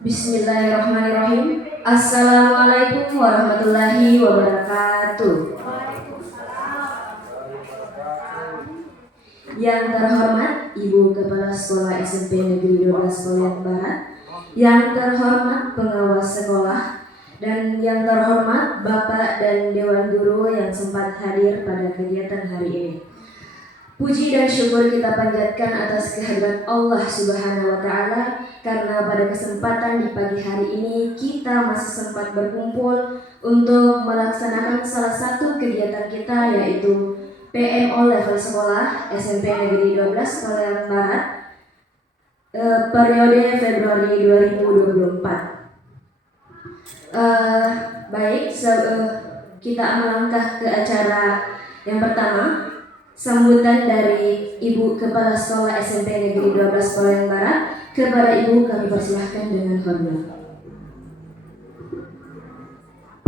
Bismillahirrahmanirrahim. Assalamualaikum warahmatullahi wabarakatuh. Yang terhormat Ibu Kepala Sekolah SMP Negeri 12 Polian Barat, yang terhormat pengawas sekolah, dan yang terhormat Bapak dan Dewan Guru yang sempat hadir pada kegiatan hari ini. Puji dan syukur kita panjatkan atas kehadirat Allah Subhanahu wa Ta'ala, karena pada kesempatan di pagi hari ini kita masih sempat berkumpul untuk melaksanakan salah satu kegiatan kita, yaitu PMO level sekolah SMP Negeri 12 Polian Barat periode Februari 2024. Kita melangkah ke acara yang pertama. Sambutan dari Ibu Kepala Sekolah SMP Negeri 12 Polian Barat. Kepada Ibu kami persilahkan dengan hormat.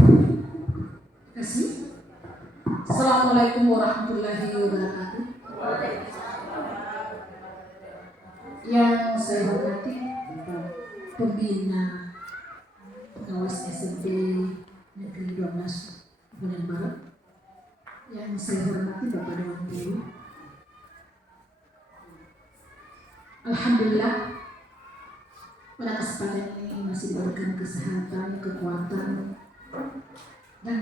Terima kasih. Assalamualaikum warahmatullahi wabarakatuh. Yang saya hormati pembina pengawas SMP Negeri 12 Polian Barat, yang saya hormati Bapak Dewan Guru. Alhamdulillah, pada kesempatan ini masih diberikan kesehatan, kekuatan, dan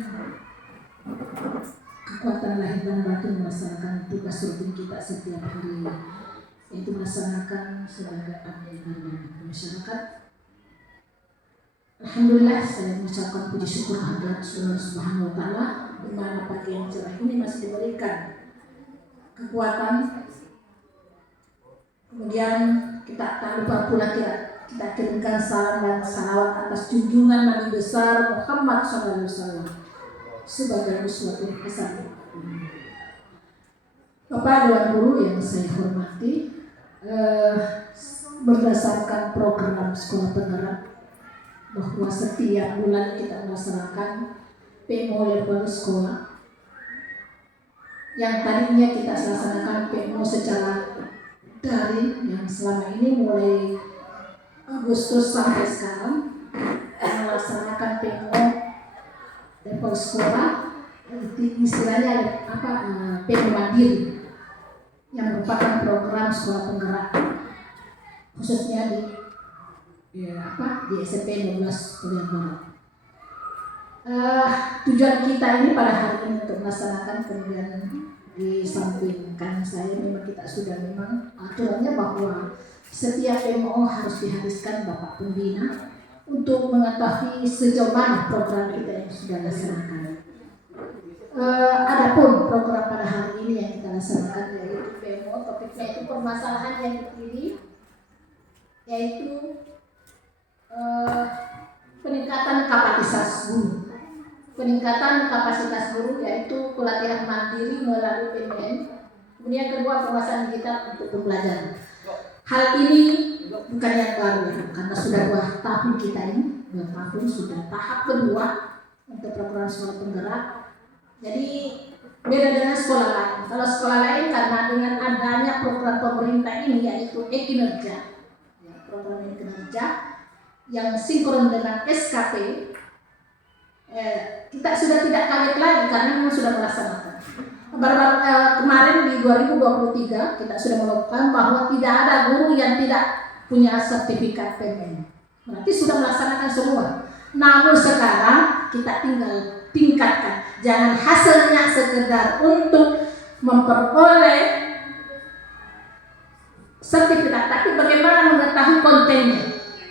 kekuatan lahir dan batin melaksanakan tugas rutin kita setiap hari, yaitu melaksanakan sebagai abdi negara masyarakat. Alhamdulillah, saya mengucapkan puji syukur kehadirat Allah Subhanahu wa Ta'ala, di mana pagi yang cerah ini masih diberikan kekuatan. Kemudian kita tak lupa pula kita kirimkan salam dan salawat atas junjungan Nabi besar Muhammad SAW sebagai uswatun hasanah. Bapak Dewan Guru yang saya hormati, berdasarkan program sekolah penggerak, bahwa setiap bulan kita melaksanakan PMO level sekolah, yang tadinya kita laksanakan PMO secara daring, yang selama ini mulai Agustus sampai sekarang melaksanakan PMO level sekolah, istilahnya PMO mandiri, yang merupakan program sekolah penggerak khususnya di SMP 12 Polian Barat. Tujuan kita ini pada hari ini untuk melaksanakan, kemudian di samping kanan saya memang kita sudah memang aturannya bahwa setiap PMO harus dihabiskan Bapak Pembina untuk mengetahui sejauh mana program kita yang sudah dilaksanakan. Adapun program pada hari ini yang kita laksanakan yaitu PMO, topiknya itu permasalahan yang dipilih, yaitu peningkatan kapasitas guru. Peningkatan kapasitas guru yaitu pelatihan mandiri melalui PMN. Kemudian kedua, penguasaan digital untuk pembelajaran. Hal ini bukan yang baru ya, karena sudah 2 tahun kita ini, 2 tahun sudah tahap kedua untuk program sekolah penggerak. Jadi beda dengan sekolah lain. Kalau sekolah lain karena dengan adanya program pemerintah ini yaitu e-kinerja, program e-kinerja yang sinkron dengan SKP, kita sudah tidak kaget lagi karena memang sudah melaksanakan. Kemarin di 2023 kita sudah melakukan bahwa tidak ada guru yang tidak punya sertifikat PMN. Berarti sudah melaksanakan semua. Namun sekarang kita tinggal tingkatkan. Jangan hasilnya sekedar untuk memperoleh sertifikat, tapi bagaimana mengetahui kontennya,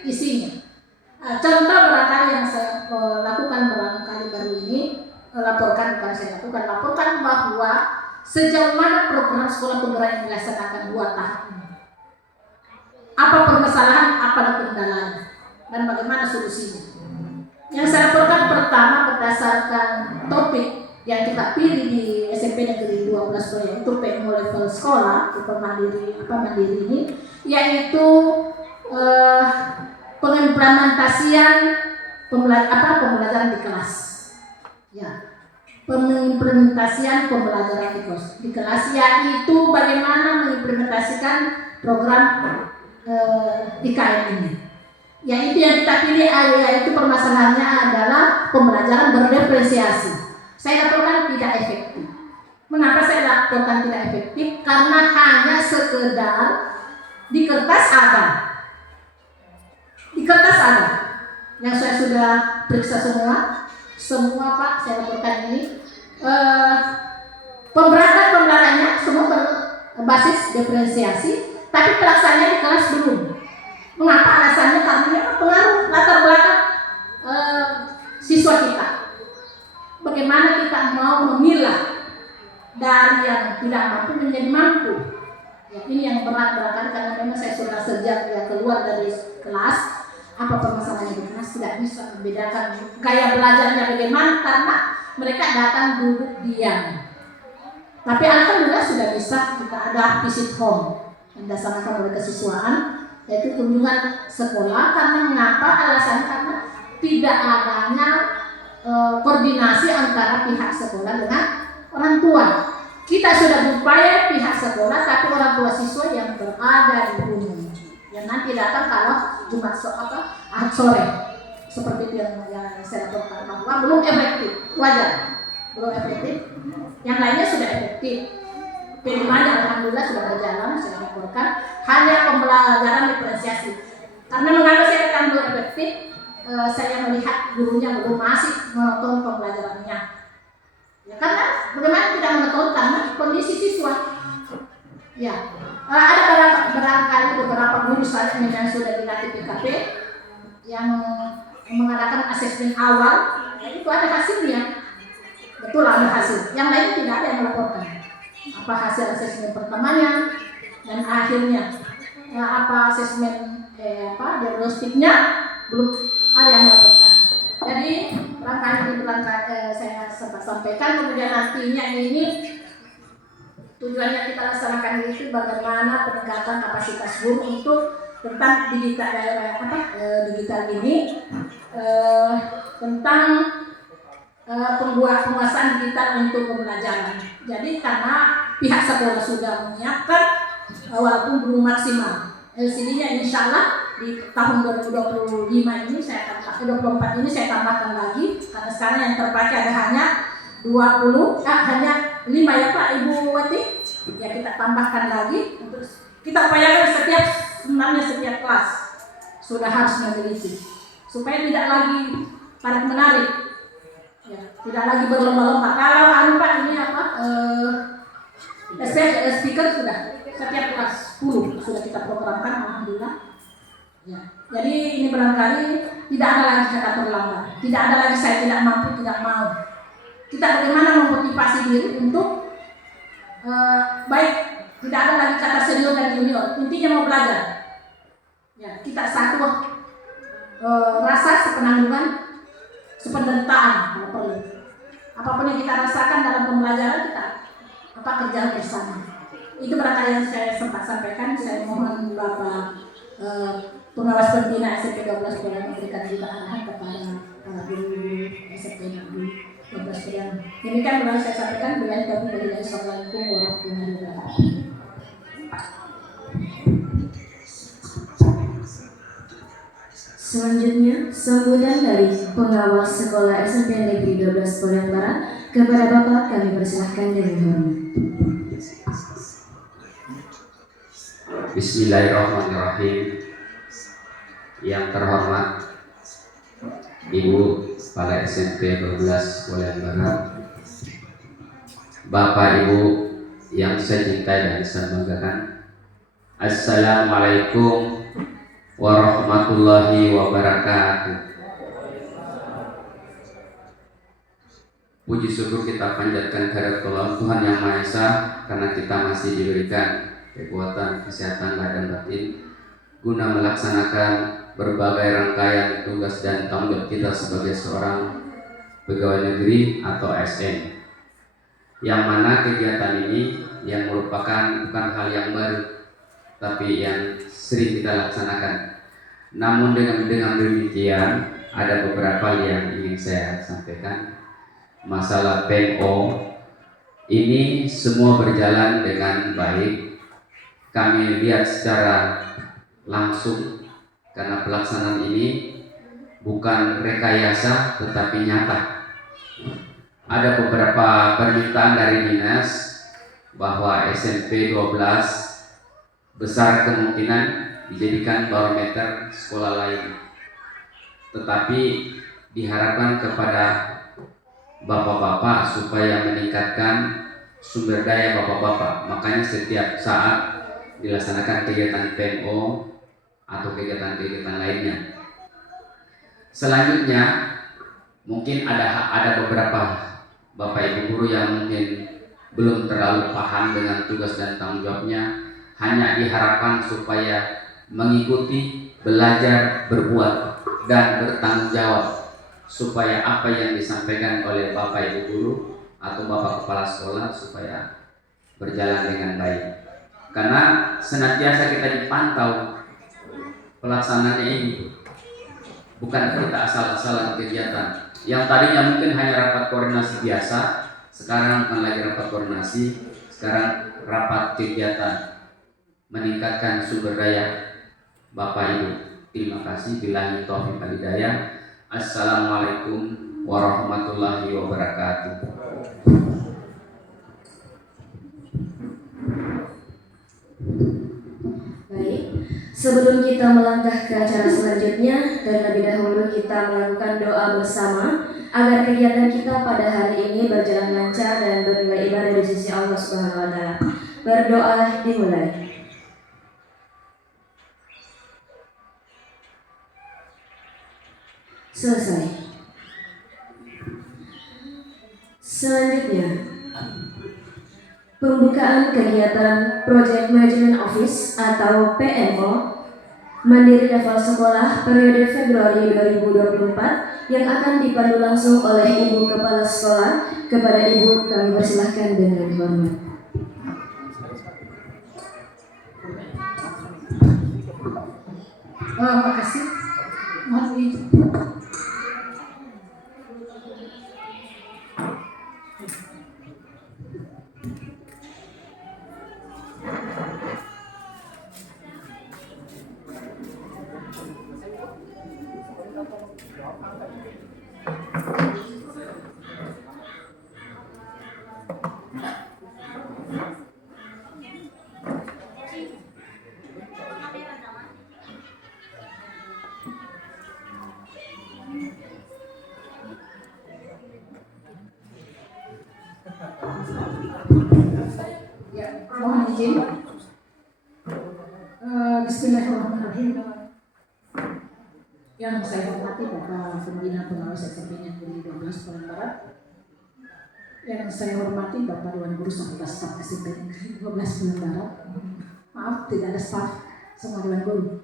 isinya. Contoh barangkali yang saya lakukan barangkali baru ini, laporkan bahwa sejauh mana program sekolah penggerak yang dilaksanakan 2 tahun ini. Apa permasalahan, apa kendalanya, dan bagaimana solusinya. Yang saya laporkan pertama berdasarkan topik yang kita pilih di SMP Negeri 12 yaitu PMO level sekolah, tipe mandiri ini, yaitu pengimplementasian pembelajaran di kelas. Ya, pengimplementasian pembelajaran di kelas, yaitu bagaimana mengimplementasikan program IKN ini. Ya itu yang kita pilih, yaitu permasalahannya adalah pembelajaran berdiferensiasi. Saya laporkan tidak efektif. Mengapa saya laporkan tidak efektif? Karena hanya sekedar di kertas ada. Di kertas ada. Yang saya sudah periksa semua Pak, saya laporkan ini. Pemberangkat-pemberangkatnya semua berbasis diferensiasi, tapi pelaksanaannya di kelas belum. Mengapa alasannya? Karena memang pengaruh latar belakang siswa kita. Bagaimana kita mau memilah dari yang tidak mampu menjadi mampu. Ya, ini yang berat barangkali karena memang saya sudah sejak ya keluar dari kelas, apa permasalahannya di kelas tidak bisa membedakan gaya belajarnya bagaimana karena mereka datang duduk diam. Tapi alhamdulillah sudah bisa kita ada visit home yang dilaksanakan oleh kesiswaan, yaitu kunjungan sekolah. Karena mengapa? Alasannya karena tidak adanya koordinasi antara pihak sekolah dengan orang tua. Kita sudah berupaya pihak sekolah, tapi orang tua siswa yang berada di gunung yang nanti datang kalau Jumat Ahad sore, seperti itu yang saya laporkan bahwa belum efektif, wajar belum efektif. Yang lainnya sudah efektif. Penerimaan alhamdulillah sudah berjalan, saya laporkan. Hanya pembelajaran diferensiasi. Karena mengapa saya katakan belum efektif? Saya melihat gurunya belum masih menonton pembelajarannya. Ya, karena bagaimana tidak menonton karena kondisi siswa. Ya, ada barangkali beberapa guru saya yang sudah dilatih PKP yang mengadakan asesmen awal, itu ada hasilnya. Betul ada hasil. Yang lain tidak ada yang melaporkan. Apa hasil asesmen pertamanya dan akhirnya apa asesmen diagnostiknya belum ada yang melaporkan. Jadi barangkali saya sempat sampaikan, kemudian nantinya ini tujuannya kita laksanakan itu bagaimana peningkatan kapasitas guru untuk tentang digital ini tentang penguasaan digital untuk pembelajaran. Jadi karena pihak sekolah sudah menyiapkan walaupun belum maksimal LCD-nya, insya Allah di tahun 2025 ini 24 ini saya tambahkan lagi karena sekarang yang terpakai ada hanya 5 ya Pak Ibu Wati, ya kita tambahkan lagi untuk kita upayakan setiap kelas sudah harus memiliki supaya tidak lagi tarik menarik. Ya, tidak lagi berlomba-lomba. Kalau Pak ini speaker sudah setiap kelas 10 sudah kita programkan, alhamdulillah. Ya, jadi ini barangkali tidak ada lagi kata terlambat, tidak ada lagi saya tidak mampu, tidak mau. Kita bagaimana memotivasi diri untuk baik, tidak ada lagi kata senior dan junior. Intinya mau belajar. Ya, kita satu rasa sepenanggungan, sependertaan kalau perlu. Apapun yang kita rasakan dalam pembelajaran kita kerja bersama. Itu barangkali yang saya sempat sampaikan. Saya mohon Bapak pengawas pembina SMP 12 boleh memberikan juga arahan kepada para guru SMP 12 yang demikian boleh saya sampaikan. Bila kami dari Assalamualaikum warahmatullahi wabarakatuh. Selanjutnya, sambutan dari pengawas sekolah SMP Negeri 12 Polian Barat kepada Bapak kami persilahkan dengan hormat. Bismillahirrahmanirrahim. Yang terhormat Ibu Kepala SMP 12 Polian Barat, Bapak Ibu yang saya cintai dan saya banggakan, Assalamualaikum warahmatullahi wabarakatuh. Puji syukur kita panjatkan kehadirat Allah Tuhan Yang Maha Esa karena kita masih diberikan kekuatan, kesehatan lahir dan batin guna melaksanakan berbagai rangkaian tugas dan tanggung jawab kita sebagai seorang pegawai negeri atau ASN. Yang mana kegiatan ini yang merupakan bukan hal yang baru, tapi yang sering kita laksanakan. Namun dengan demikian ada beberapa yang ingin saya sampaikan. Masalah PMO ini semua berjalan dengan baik. Kami lihat secara langsung karena pelaksanaan ini bukan rekayasa tetapi nyata. Ada beberapa permintaan dari dinas bahwa SMP 12 besar kemungkinan dijadikan barometer sekolah lain, tetapi diharapkan kepada bapak-bapak supaya meningkatkan sumber daya bapak-bapak. Makanya setiap saat dilaksanakan kegiatan PMO atau kegiatan-kegiatan lainnya. Selanjutnya mungkin ada beberapa bapak ibu guru yang mungkin belum terlalu paham dengan tugas dan tanggung jawabnya. Hanya diharapkan supaya mengikuti, belajar, berbuat, dan bertanggung jawab, supaya apa yang disampaikan oleh bapak ibu guru atau bapak kepala sekolah supaya berjalan dengan baik. Karena senantiasa kita dipantau pelaksanaannya ini, bukan kita asal-asalan kegiatan. Yang tadinya mungkin hanya rapat koordinasi biasa, sekarang bukan lagi rapat koordinasi, sekarang rapat kegiatan meningkatkan sumber daya Bapak Ibu. Terima kasih. Billahi taufiq wal hidayah. Assalamualaikum warahmatullahi wabarakatuh. Baik, sebelum kita melangkah ke acara selanjutnya, terlebih dahulu kita melakukan doa bersama agar kegiatan kita pada hari ini berjalan lancar dan bernilai ibadah di sisi Allah Subhanahu wa taala. Berdoa dimulai. Selesai. Selanjutnya, pembukaan kegiatan Project Management Office atau PMO Mandiri Level Sekolah periode Februari 2024 yang akan dipandu langsung oleh Ibu Kepala Sekolah. Kepada Ibu kami persilahkan dengan hormat. Makasih. Mohon izin. Ya, mohon izin. Bismillahirrahmanirrahim. Yang saya hormati Bapak Pembina Pengawas SMP Negeri 12 Polan Barat. Yang saya hormati Bapak Dewan Guru serta staf SMP Negeri 12 Polan Barat. Maaf, tidak ada staf, semua Dewan Guru.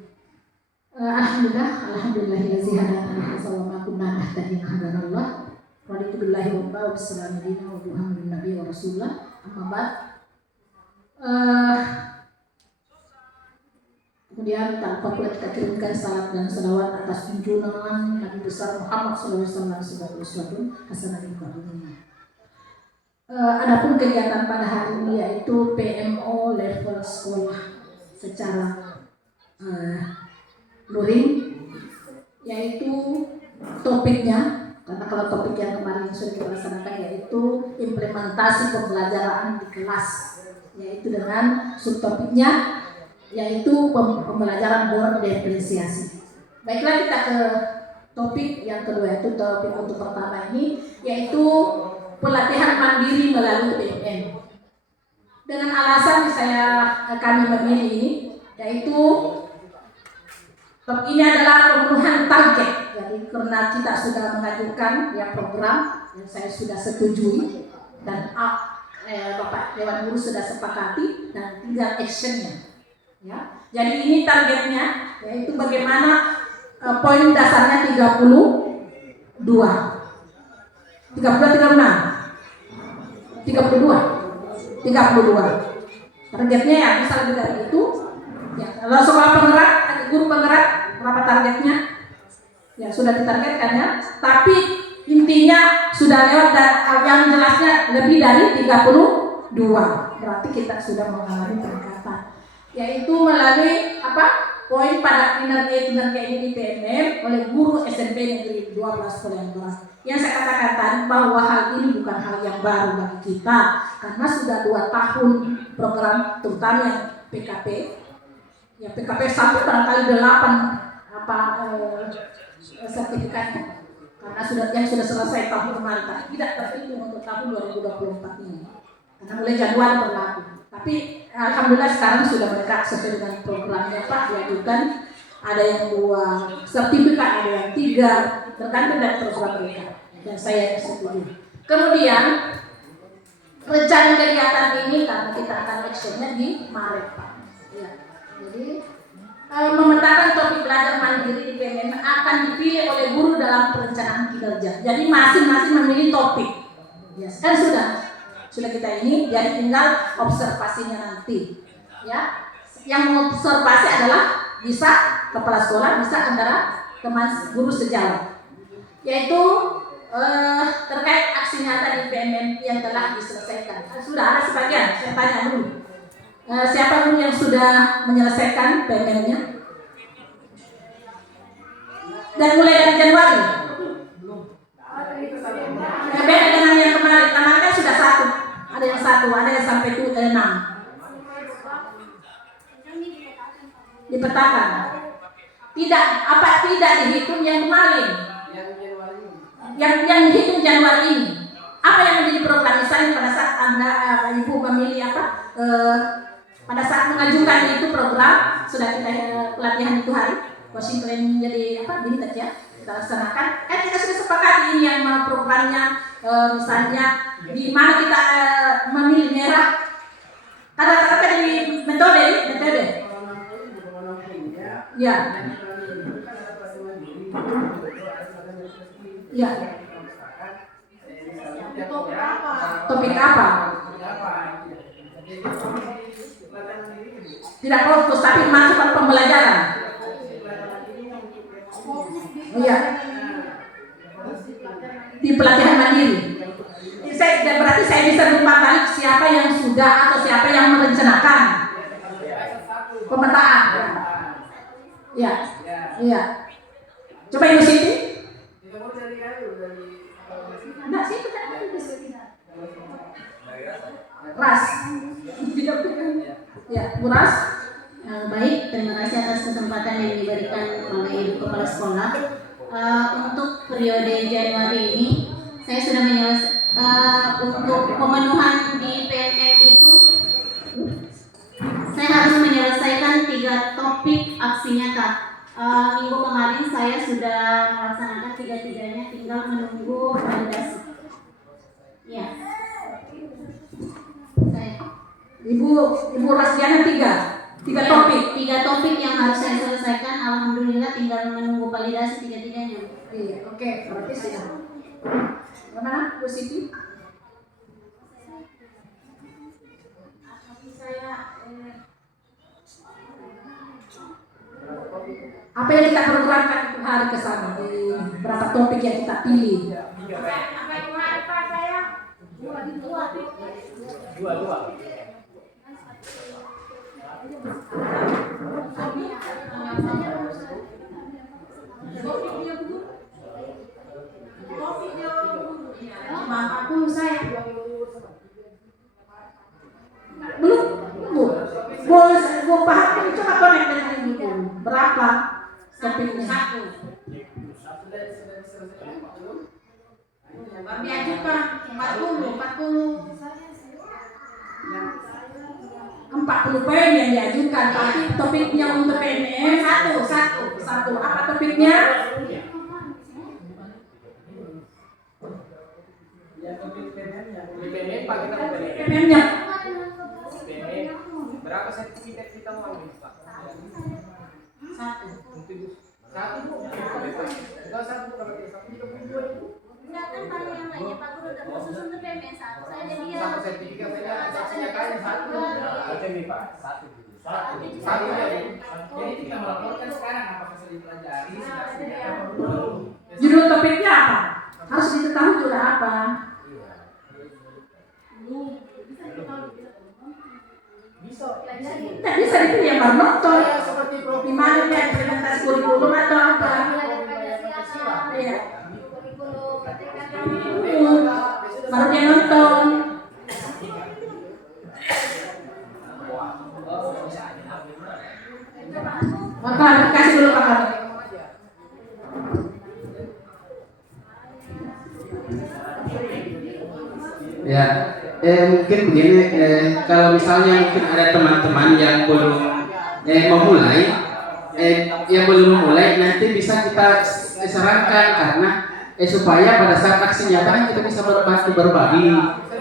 Alhamdulillahillazi hadana li hadza wa ma kunna nahtadiya hadanallah. Raditu billahi rabba wa bislamin dina wa Muhammadin nabiy wa rasulullah. Amma ba'd. Kemudian tanpa pula kita kirimkan salam dan salawat atas junjungan Nabi besar Muhammad SAW sebagai uswatun hasanah dunia. Adapun kegiatan pada hari ini yaitu PMO level sekolah secara luring, yaitu topiknya, karena kalau topik yang kemarin sudah kita laksanakan yaitu implementasi pembelajaran di kelas, yaitu dengan subtopiknya yaitu pembelajaran berdiferensiasi. Baiklah, kita ke topik yang kedua, yaitu topik untuk pertama ini yaitu pelatihan mandiri melalui PMN. Dengan alasan kami memilih ini yaitu topik ini adalah pemenuhan target. Jadi karena kita sudah mengajukan program yang saya sudah setujui dan Bapak Dewan Guru sudah sepakati dan tinggal actionnya. Ya, jadi ini targetnya yaitu bagaimana poin dasarnya 32. Targetnya ya bisa lebih dari itu. Ya, kalau sekolah penggerak, guru penggerak berapa targetnya? Ya sudah ditargetkan ya. Tapi intinya sudah lewat dan yang jelasnya lebih dari 32. Berarti kita sudah mengalami peningkatan. Yaitu melalui poin pada kinerja ini di PMM oleh guru SMP Negeri 12 Sekolah yang Barat. Yang saya katakan tadi bahwa hal ini bukan hal yang baru bagi kita karena sudah 2 tahun program terutama yang PKP. Ya PKP sampai barangkali 8 sertifikatnya karena yang sudah selesai tahun kemarin tapi tidak terhitung untuk tahun 2024 ini karena mulai Januari berlaku. Tapi alhamdulillah sekarang sudah mereka sesuai dengan programnya Pak diajukan, ada yang 2 sertifikat, ada yang 3 tergantung dari program mereka dan saya setuju. Kemudian rencana kegiatan ini karena kita akan actionnya di Maret Pak. Ya. Jadi memetakan topik belajar mandiri di PMM akan dipilih oleh guru dalam perencanaan kinerja. Jadi masing-masing memilih topik. Ya, kan sudah kita ini, jadi tinggal observasinya nanti. Ya, yang mengobservasi adalah bisa kepala sekolah, bisa antara teman guru sejawat. Yaitu terkait aksi nyata di PMM yang telah diselesaikan. Sudah ada sebagian, saya tanya dulu. Siapa dulu yang sudah menyelesaikan PMM-nya? Dan mulai dari Januari? Beda dengan yang kemarin kan sudah 1. Ada yang 1, ada yang sampai 6. Dipetakan. Tidak dihitung yang kemarin? Yang dihitung Januari ini. Apa yang menjadi program misalnya pada saat Anda Ibu memilih pada saat mengajukan itu program sudah kita pelatihan itu hari coaching training jadi bintang ya kita laksanakan kita sudah sepakati ini yang programnya misalnya di mana kita memilih merah kata-kata dari metode ya ya topik apa tidak fokus tapi masuk ke pembelajaran. Iya. Di pelatihan mandiri. Berarti saya bisa berempat balik siapa yang sudah atau siapa yang merencanakan pemetaan. Iya. Iya. Coba Ibu Siti. Enggak sih itu kan Ras. Ya, Bu Ras. Baik, terima kasih atas kesempatan yang diberikan oleh Ibu Kepala Sekolah. Untuk periode Januari ini, saya sudah untuk pemenuhan di PMM itu, saya harus menyelesaikan 3 topik aksi nyata. Minggu kemarin saya sudah melaksanakan 3-3-nya, tinggal menunggu validasi. Ya. Ibu Rasdiana 3 topik. 3 topik yang harus saya selesaikan. Alhamdulillah tinggal menunggu validasi 3-3-nya. Iya, oke, berarti sudah. Mana Bu Siti? Apa yang kita programkan itu hari ke sana di berapa topik yang kita pilih? Apa yang hari Pak saya? 2. Saya belum paham coba connect dengan ini dulu. Berapa topiknya? 1. Diajukan 40 poin yang diajukan, tapi topiknya untuk PNS satu. Apa topiknya? PMM-nya. Berapa sertifikat kita mau Pak? 1. Enggak kan kalau yang lainnya Pak Guru udah khusus untuk PMS 1 saja dia. Sama sertifikat saja saksinya kan 1. Oke nih Pak, 1. Jadi kita melaporkan sekarang apakah sudah dipelajari Judul topiknya apa? Harus diketahui juga apa? bisa Tidak bisa itu yang baru nonton. seperti program Gimana nih implementasi kurikulum atau apa? Iya. Baru dia nonton. Maka kasih dulu Pak. Ya, mungkin begini, kalau misalnya mungkin ada teman-teman yang belum memulai, yang belum memulai, nanti bisa kita sarankan karena supaya pada saat aksi nyatanya kita bisa berbagi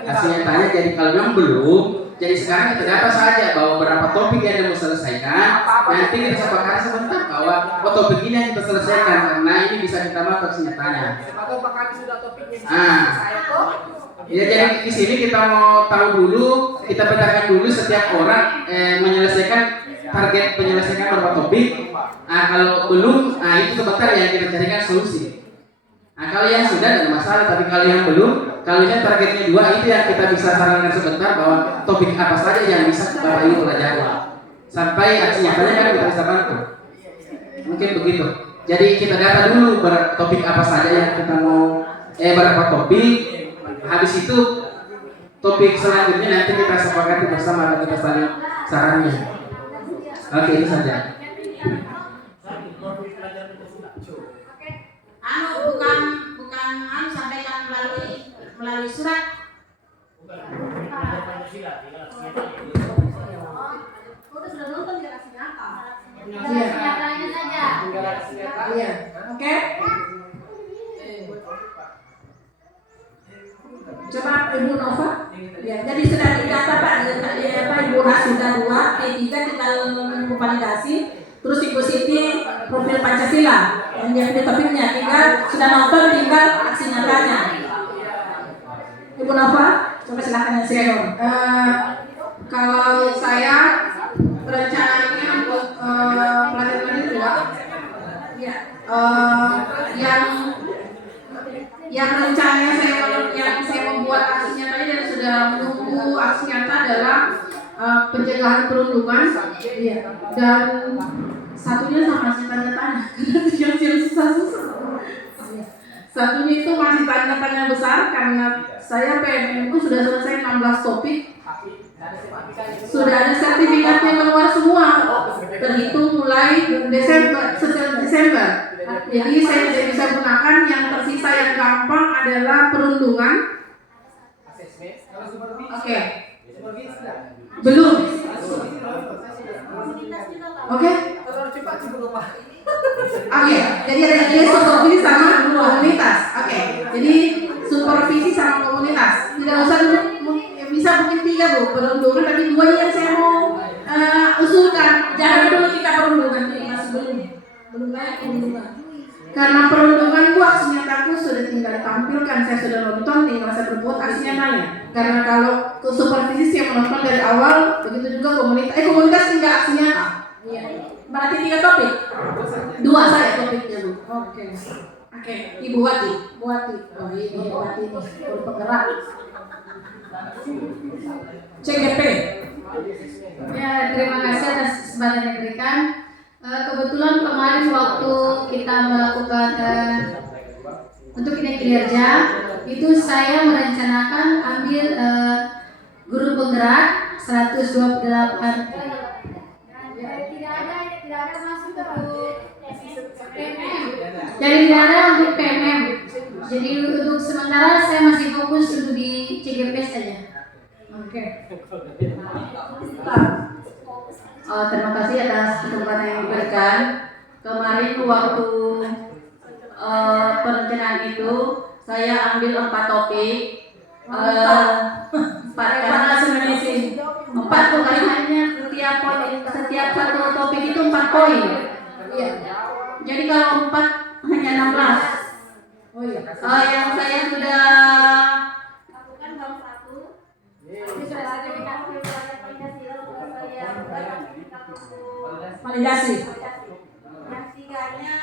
aksi nyatanya. Jadi kalau yang belum, jadi sekarang kita dapat saja bahwa beberapa topik yang mau selesaikan, nanti kita sepakati sebentar bahwa topik ini yang kita selesaikan karena ini bisa kita masuk aksi nyatanya. Ya, jadi di sini kita mau tahu dulu, kita petakan dulu setiap orang menyelesaikan target penyelesaian beberapa topik. Nah, kalau belum, nah itu sebentar yang kita carikan solusi. Nah, kalau yang sudah tidak masalah, tapi kalau yang belum, kalau yang targetnya 2 itu yang kita bisa sarankan sebentar bahwa topik apa saja yang bisa Bapak Ibu pelajari sampai aksi nyatanya kan kita bisa bantu. Mungkin begitu. Jadi kita data dulu topik apa saja yang kita mau berapa topik. Habis itu topik selanjutnya nanti kita sepakati bersama dan kita saling sarannya. Oke, itu saja. Bukan sampaikan melalui surat. Sudah nonton di aksi nyata. Nyatanya saja. Iya. Oke. Coba Ibu Nova. Ya, jadi sudah didata Pak, Ibu Has sudah 2, P3 tinggal menunggu validasi. Terus Ibu Siti profil Pancasila. Yang di topiknya sudah nonton, tinggal aksi nyatanya. Ibu Nova, coba silakan yang senior. Kalau saya rencananya untuk pelajaran ini juga, Ya. yang rencananya saya membuat aksi nyatanya dan sudah menunggu aksi nyata adalah pencegahan perundungan, dan satunya sama masih tanda-tanya yang susah-susah. Satunya itu masih tanda-tanya besar karena saya PMM itu sudah selesai 16 topik. Sudah ada sertifikatnya keluar semua, terhitung mulai Desember. Jadi saya tidak bisa gunakan. Yang tersisa yang gampang adalah perundungan. Oke. Belum. Oke. Oke. Jadi ada supervisi sama komunitas. Oke. Jadi supervisi sama komunitas. Tidak usah bisa mungkin 3 Bu, perundungan, tapi 2 yang saya mau usulkan. Jangan dulu kita perundungan, masih belum banyak perundungan. Karena perundungan Bu, aksi nyataku sudah tinggal tampilkan, saya sudah nonton, tinggal saya berbuat aksi nyatanya. Karena kalau ke supervisi saya menonton dari awal, begitu juga komunitas tinggal aksi nyata. Iya. Berarti 3 topik. 2 saya topiknya Bu. Oke. Ibu Wati. Oh ini Ibu Wati ini penggerak. CGP. Ya, terima kasih atas kesempatan yang diberikan. Kebetulan kemarin waktu kita melakukan untuk kinerja itu saya merencanakan ambil guru penggerak 128. Tidak ada masuk ke PMM. Jadi tidak ada untuk PMM. Jadi untuk sementara saya masih fokus untuk di CGP saja. Oke. Terima kasih atas kesempatan yang diberikan. Kemarin waktu perencanaan itu saya ambil 4 topik. 4 karena sebenarnya 4 bukan hanya setiap satu topik itu 4 poin. Iya. Jadi kalau 4 hanya 16. Oh iya. Yang saya sudah Lakukan bab 1. Sudah ada di kasih Pancasila, sudah saya Validasi. Yang 3-nya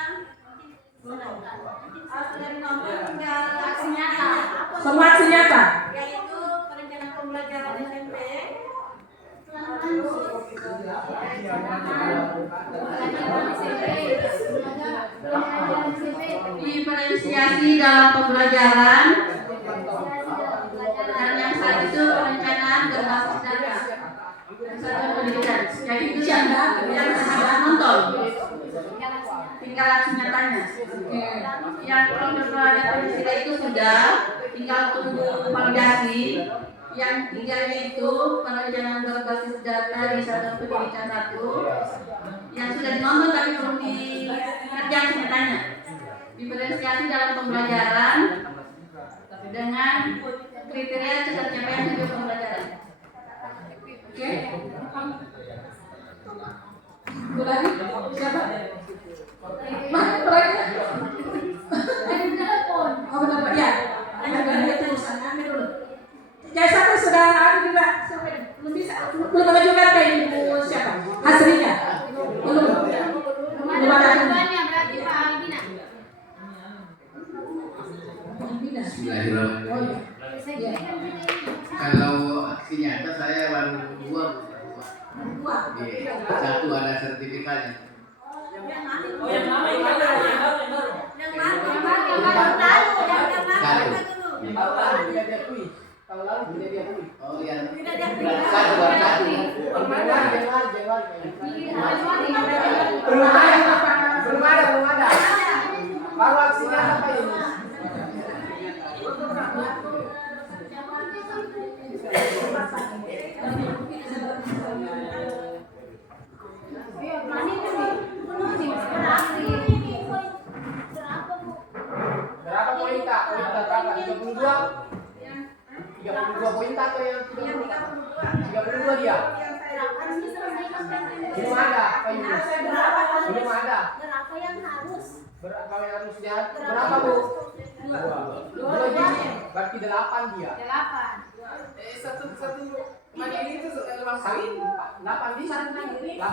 harus dari nomor tinggal aksi nyata. Semua aksi nyata. Yaitu perencanaan pembelajaran SMP. Terus Diferensiasi dalam pembelajaran dan yang satu itu perencanaan berbasis data. Yang satu pendidikan. Jadi itu yang sangat nonton. Tinggal langsung nyatanya. Yang pembelajaran itu sudah tinggal tunggu validasi. Yang tiganya itu perencanaan berbasis data di satu pendidikan satu. Yang sudah dinonton tapi belum dikerjakan nyatanya. Diferensiasi dalam pembelajaran dengan kriteria capaian tujuan pembelajaran. Oke? Itu lagi siapa? Mana proyeknya? Oh benar ya. Ambil dulu. Jangan sampai sudah ada juga sampai belum bisa belum mengajukan ke ibu siapa? Hasrinya. Belum. Belum ada. Bismillahirrahmanirrahim. Kalau aksi nyata saya baru dua. Iya. Satu ada sertifikatnya. Oh iya. Satu. Belum ada. Baru aksinya apa ini? Berapa poin tak? Poin berapa? 32? 32 poin tak atau yang 32 dia? Belum ada. Belum ada. Berapa yang harus? Berapa yang harusnya? Berapa bu? 2 gini. Berarti 8 dia. 8. Satu mandiri itu kawin 8 di 8 dia. 8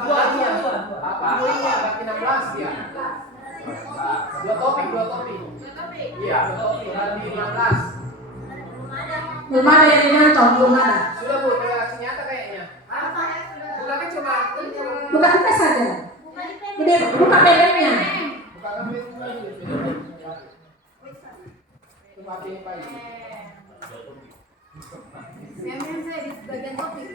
poinnya berarti 16 dia. 2 topik. Iya, 2 topik berarti 16. Belum ada yang dinonton, belum ada. Sudah bu, aksi nyata kayaknya. Bukan cuma Buka saja. Buka PDF-nya. bukan kami cuma ini Pak. Memang saya di bagian topik.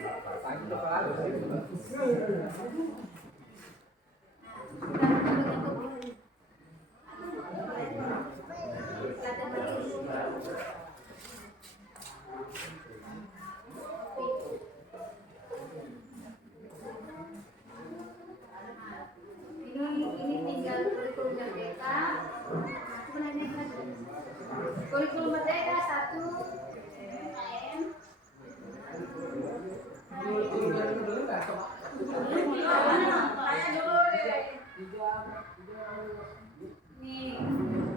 Ini tinggal kurikulum merdeka. Kurikulum merdeka 1 KM. Nih,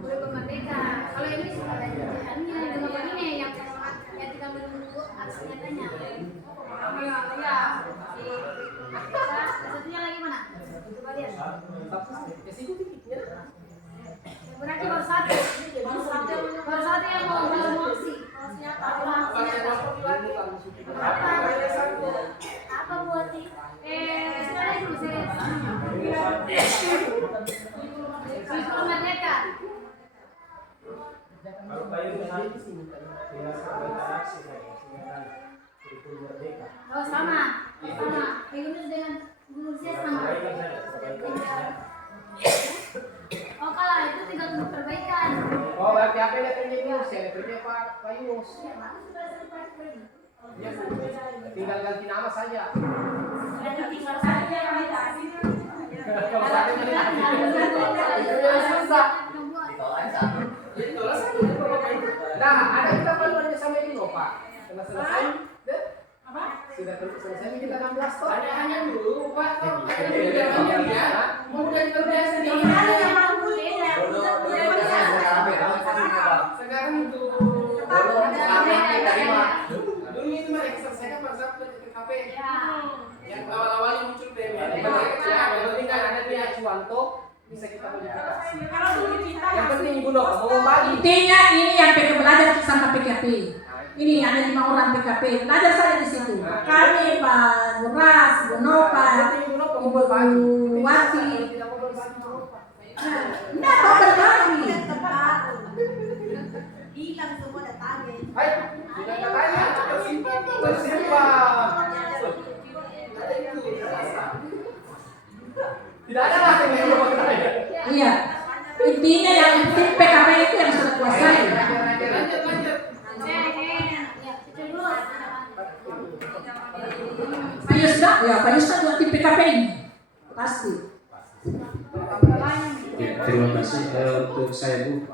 kurikulum merdeka. Kalau ini sudah ada jajarannya, dengan ini yang tinggal menunggu aksi nyatanya. Ya, di kurikulum merdeka. Satunya lagi mana? Coba lihat. Berarti baru satu yang mau aksi. Apa buat sekarang dulu saya kurikulum merdeka. Oh sama. Yunus dengan Yunusnya sama. Oh kalau itu tinggal tunggu perbaikan. Oh berarti apa yang kerja Yunus ya? Kerja Pak Yunus. Ya, tinggal ganti nama saja. Tinggal saja Kalau satu susah. Nah, ada kita panduannya sama ini loh Pak. Setelah selesai, apa? Sudah selesai kita 16 toh. Hanya dulu Pak. Mau dari terbiasa sendiri. Sekarang itu dulu itu mah selesaikan pada saat PKP. Yang awal-awalnya muncul PM. Yang penting kan ada dia acuan toh bisa kita modifikasi. Yang penting Ibu Nok mau bagi. Intinya ini yang PK belajar sama PKP. Ini ada 5 orang PKP. Belajar saja di situ. Kami, Pak Buras, Bu Nova, Ibu Wati. Enggak mau bergabung. Intinya yang penting PKP itu yang sudah kuasai. Pak Yusda, ya Pak Yusda juga tim PKP ini pasti. Ya, terima kasih untuk saya Bu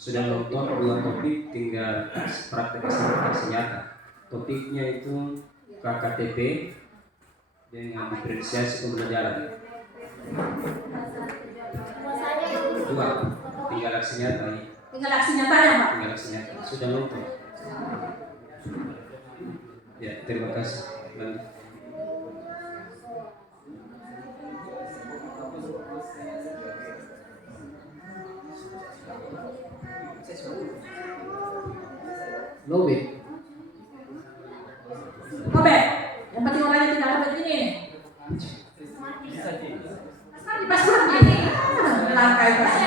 sudah nonton 2 topik, tinggal praktek aksi nyata. Topiknya itu KKTP dengan diferensiasi pembelajaran. 2, tinggal aksi nyata ini. Tinggal aksi nyatanya Pak. Tinggal aksi nyata. Sudah nonton. Ya, terima kasih. Lanjut. Lobe. Oke, yang penting orangnya tinggal begini. Pas lagi. Langkai pas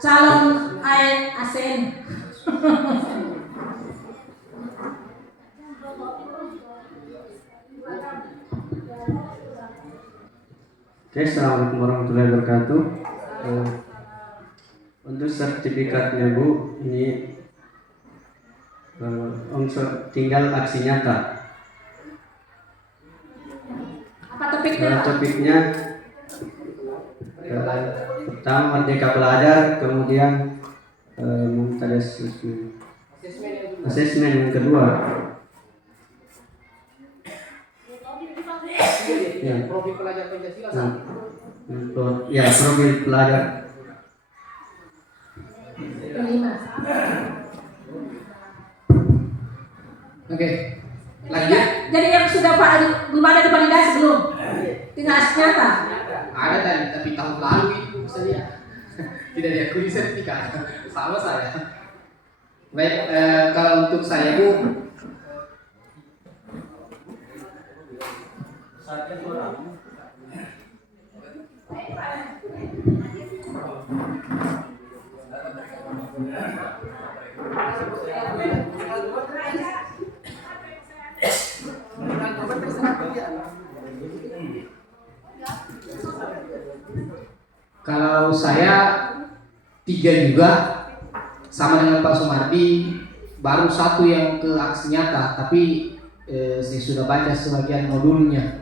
calon ASN. Oke, assalamualaikum warahmatullahi wabarakatuh. Untuk sertifikatnya Bu, ini unsur tinggal aksi nyata. Apa topiknya? Topiknya pertama Merdeka Belajar, kemudian asesmen yang kedua. Ya. Profil pelajar Pancasila. Ya, profil pelajar. Kelima. Oke. Lanjut. Jadi yang sudah Pak belum ada validasi belum? Tinggal aksi nyata. Ada tadi, tapi tahun lalu itu saya tidak diakui sertifikat. Sama saya. Baik, kalau untuk saya Bu, kalau saya 3 juga sama dengan Pak Sumardi, baru 1 yang ke aksi nyata, tapi saya sudah baca sebagian modulnya.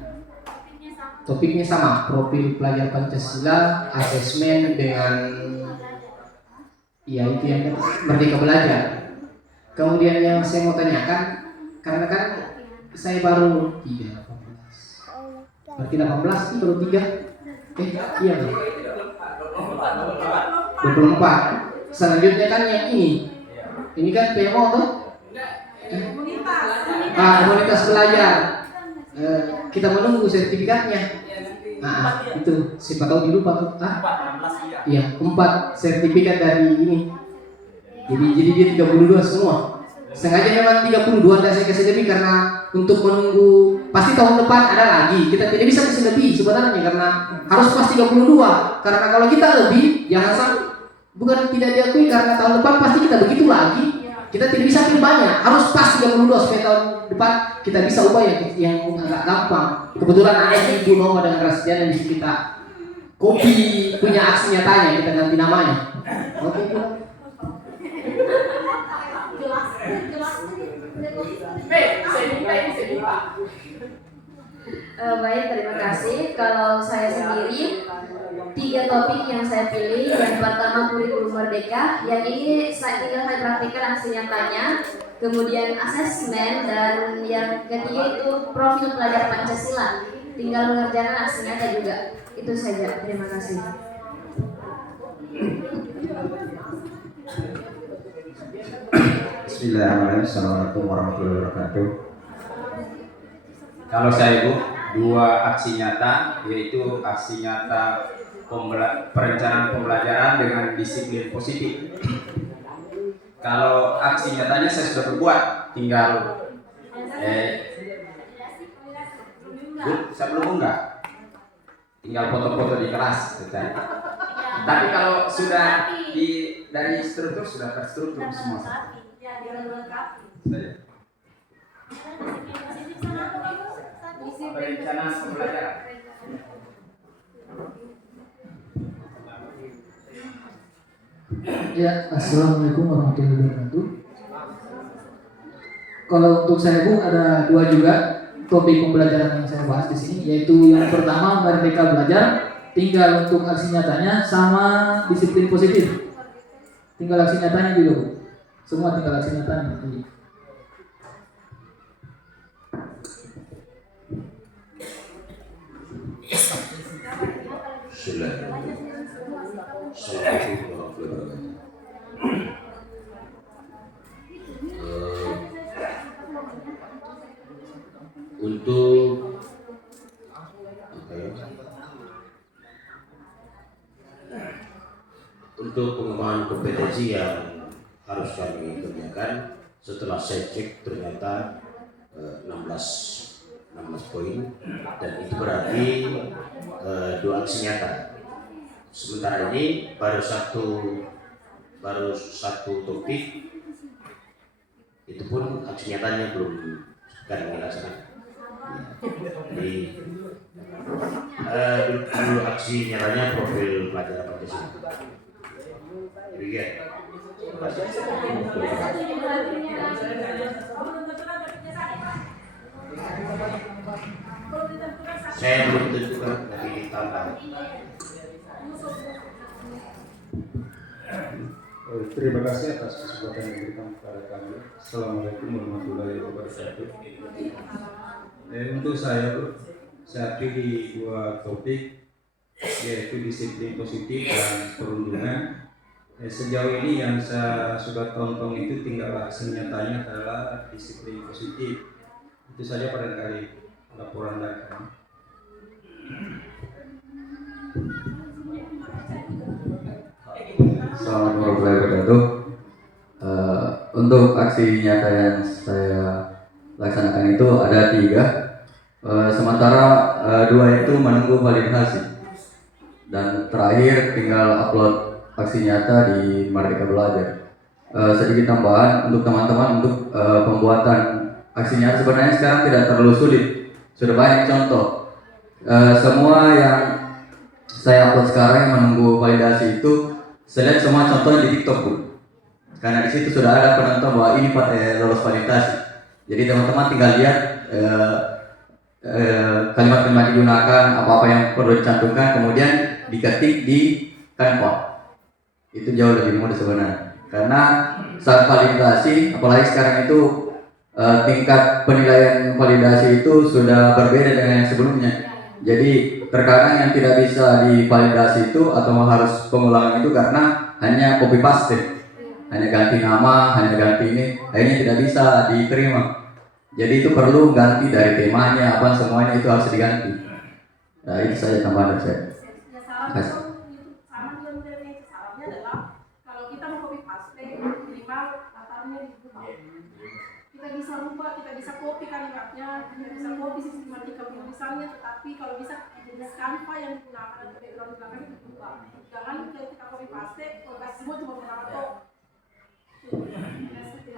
Topiknya sama, profil pelajar Pancasila, asesmen dengan ya itu yang Merdeka Belajar. Kemudian yang saya mau tanyakan, karena kan saya baru 3, 18. Berarti 18 itu baru 3. Iya. 24. Selanjutnya kan yang ini. Ini kan PMO tuh. Komunitas belajar. Kita menunggu sertifikatnya. Nah, itu siapa tahu dilupa tuh. Iya, 4 sertifikat dari ini. Jadi dia 32 semua. Sengaja memang 32 dan saya kasih lebih karena untuk menunggu, pasti tahun depan ada lagi. Kita tidak bisa kasih lebih sebenarnya karena harus pas 32. Karena kalau kita lebih, jangan sampai bukan tidak diakui karena tahun depan pasti kita begitu lagi. Kita tidak bisa pilih banyak, harus pas 32 supaya tahun depan kita bisa ubah yang agak gampang. Kebetulan ada Ibu Noma dengan Rasdiana di kita kopi punya aksi nyatanya, kita ganti namanya. Oke, Baik, terima kasih. Kalau saya sendiri 3 topik yang saya pilih. Yang pertama kurikulum merdeka, yang ini tinggal saya praktikkan aksi nyatanya. Kemudian asesmen, dan yang ketiga itu profil pelajar Pancasila. Tinggal mengerjakan aksi nyata juga. Itu saja. Terima kasih. Bismillahirrahmanirrahim. Assalamualaikum warahmatullahi wabarakatuh. Kalau saya Bu, 2 aksi nyata, yaitu aksi nyata perencanaan pembelajaran dengan disiplin positif. Kalau aksi nyatanya saya sudah berbuat, tinggal Bu, saya belum enggak, tinggal foto-foto di kelas, gitu. Tapi kalau sudah dari struktur sudah terstruktur semua. perencanaan pembelajaran. Ya, assalamualaikum warahmatullahi wabarakatuh. Kalau untuk saya Bu ada dua juga topik pembelajaran yang saya bahas di sini, yaitu yang pertama Merdeka Belajar, tinggal untuk aksi nyatanya, sama disiplin positif. Tinggal aksi nyatanya juga Bu. Semua tinggal aksi nyatanya. Assalamualaikum warahmatullahi wabarakatuh. Untuk untuk pengembangan kompetensi yang harus kami kerjakan, setelah saya cek ternyata 16 poin, dan itu berarti 2 aksi nyata. Sementara ini baru satu topik, itu pun aksi nyatanya belum kami laksanakan. Jadi dulu aksi nyatanya profil pelajar Pancasila. Demikian. Terima kasih. Saya belum tentukan, nanti ditambah. Terima kasih atas kesempatan yang diberikan kepada kami. Assalamualaikum warahmatullahi wabarakatuh. Untuk saya pilih 2 topik, yaitu disiplin positif dan perundungan. Sejauh ini yang saya sudah tonton itu tinggal aksi nyatanya adalah disiplin positif. Itu saja barangkali laporan dari kami. Assalamualaikum warahmatullahi wabarakatuh. Untuk aksi nyata yang saya laksanakan itu ada 3. Sementara 2 itu menunggu validasi, dan terakhir tinggal upload aksi nyata di Merdeka Belajar. Sedikit tambahan untuk teman-teman, untuk pembuatan aksi nyata sebenarnya sekarang tidak terlalu sulit, sudah banyak contoh. Semua yang saya upload sekarang yang menunggu validasi itu, saya lihat semua contohnya di TikTok Bu, karena di situ sudah ada penonton bahwa ini lolos validasi. Jadi teman-teman tinggal lihat kalimat-kalimat digunakan, apa-apa yang perlu dicantumkan, kemudian diketik di Canva. Itu jauh lebih mudah sebenarnya, karena saat validasi, apalagi sekarang itu tingkat penilaian validasi itu sudah berbeda dengan yang sebelumnya. Jadi terkadang yang tidak bisa divalidasi itu atau harus pengulangan itu karena hanya copy paste, hanya ganti nama, hanya ganti ini, akhirnya tidak bisa diterima. Jadi itu perlu ganti dari temanya, apa semuanya itu harus diganti. Nah, itu saja tambahan dari saya. Terima kasih. Salahnya adalah kalau kita mau copy paste, minimal latarnya dibuka. Kita bisa rubah, kita bisa copy kalimatnya, kita bisa copy sistematika penulisannya, tetapi kalau bisa jenis Canva yang digunakan atau background di belakangnya dibuka. Jangan kita copy paste, kalau semua cuma beberapa tok.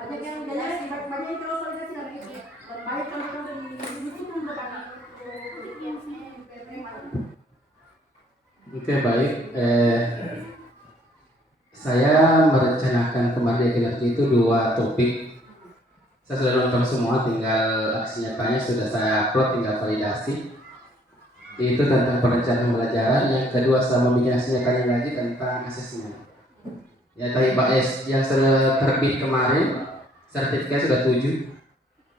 Banyak yang terus validasi dari itu. Baik kalau dari itu pun berkali. Oke, baik. Saya merencanakan kemerdekaan itu 2 topik. Saya sudah nonton semua, tinggal aksi nyatanya sudah saya upload, tinggal validasi. Itu tentang perencanaan pembelajaran. Yang kedua, saya membuat aksi nyatanya lagi tentang asesmen. Ya, tadi Pak S yang sudah terbit kemarin, sertifikat sudah 7.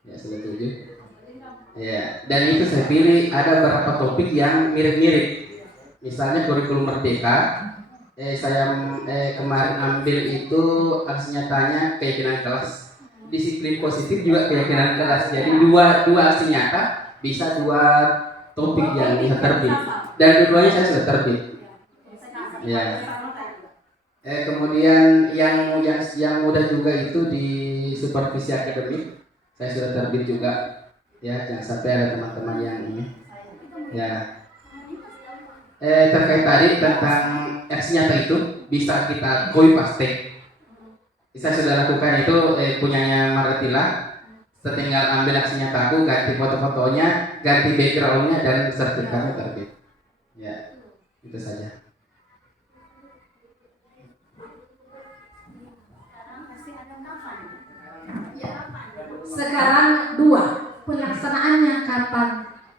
Ya, sudah 7. Ya, dan itu saya pilih ada beberapa topik yang mirip-mirip. Misalnya kurikulum merdeka, saya kemarin ambil itu aksi nyatanya keyakinan kelas. Disiplin positif juga keyakinan kelas. Jadi dua aksi nyata bisa 2 topik yang bisa terbit. Dan keduanya saya sudah terbit. Ya. Kemudian yang mudah juga itu di supervisi akademik saya sudah terbit juga. Ya, jangan sampai ada teman-teman yang ini. Ya. Terkait tadi tentang aksi nyata itu bisa kita copy paste. Saya sudah lakukan itu punyanya Maretila. Setinggal ambil aksi nyataku, ganti foto-fotonya, ganti backgroundnya, dan sertifikatnya terbit. Ya, itu saja. Sekarang dua, pelaksanaannya kapan